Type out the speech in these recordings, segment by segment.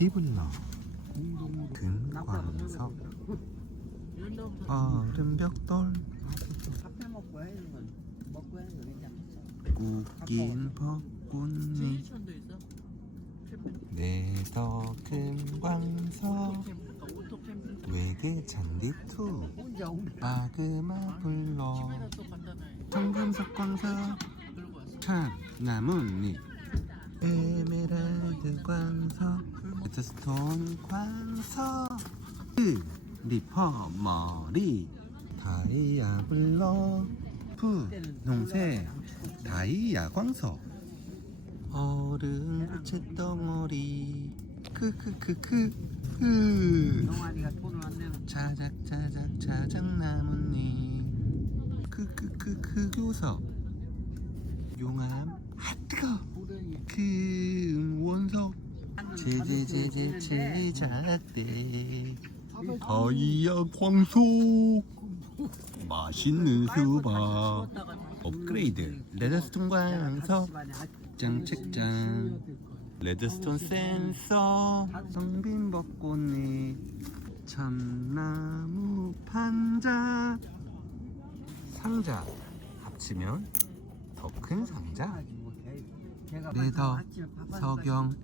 해는 건 괜찮겠어. 웃긴 벚꽃잎? 내더 금광석 외대 잔디투 마그마 불러 청금석 광석 들고 왔어 참 나뭇잎 에메랄드 광석 레드스톤 광석 그 리퍼 머리. 다이아 블럭 분홍색 다이아 광석 얼음 고체 덩어리. 크크크크 크. 돈을 안 내는 자작 자작 자작 나뭇잎 크크크크 교석 용암. 아 뜨거! 부르니 큰 원석 제제제제 제작대. 다이아 광속 맛있는 수박. 업그레이드. 레드스톤 광석 장책장. 레드스톤 센서. 성빈 벚꽃잎. 참나무 판자. 상자. 합치면 더 큰 상자. 레더 석영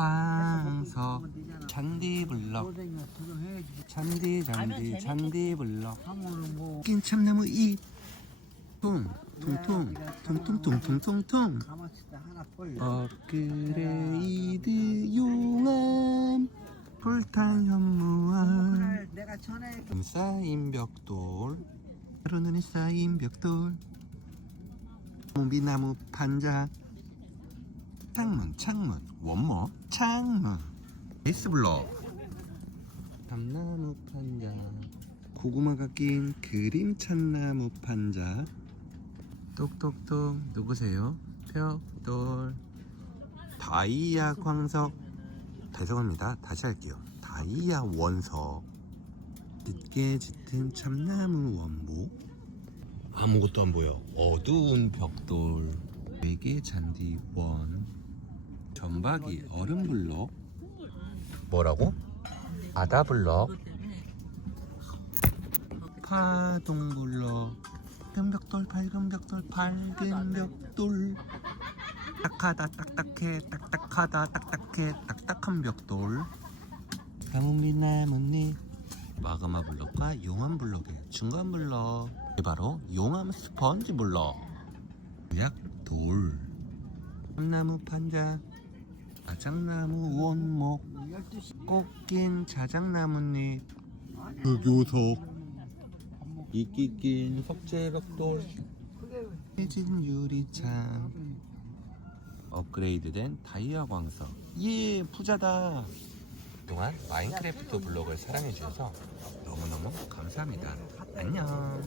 황석 잔디블럭. 잔디 잔디 잔디블럭. 하모는 뭐. 낀 참나무 잎통 통통 통통통통통통 어. 업그레이드 용암 불탄 현무암. 그날 내가 전에 쌓인 벽돌. 하루는 쌓인 벽돌. 몽비나무 판자. 창문 창문. 원모 창문 베이스 블럭 담나무 판자. 고구마가 낀 그림 참나무 판자. 똑똑똑. 누구세요? 벽돌. 다이아 광석. 죄송합니다. 다시 할게요. 다이아 원석. 짙게 짙은 참나무 원목. 아무것도 안 보여. 어두운 벽돌. 외계 잔디 원 전박이 얼음 블럭 뭐라고? 바다 블럭 그것 때문에 파동 블럭 밝은 벽돌 밝은 벽돌 밝은 벽돌. 딱하다 딱딱해 딱딱하다 딱딱해 딱딱한 벽돌. 가뭄이 나뭇잎. 마그마 블럭과 용암 블럭의 중간 블럭 바로 용암 스펀지 블럭 약 돌. 참나무 판자 자작나무 원목 12시 꽃긴 자작나뭇잎. 흑요석. 이끼 낀 석재벽돌. 해진 유리창. 업그레이드된 다이아 광석. 예 부자다. 그동안 마인크래프트 블록을 사랑해주셔서 너무너무 감사합니다. 안녕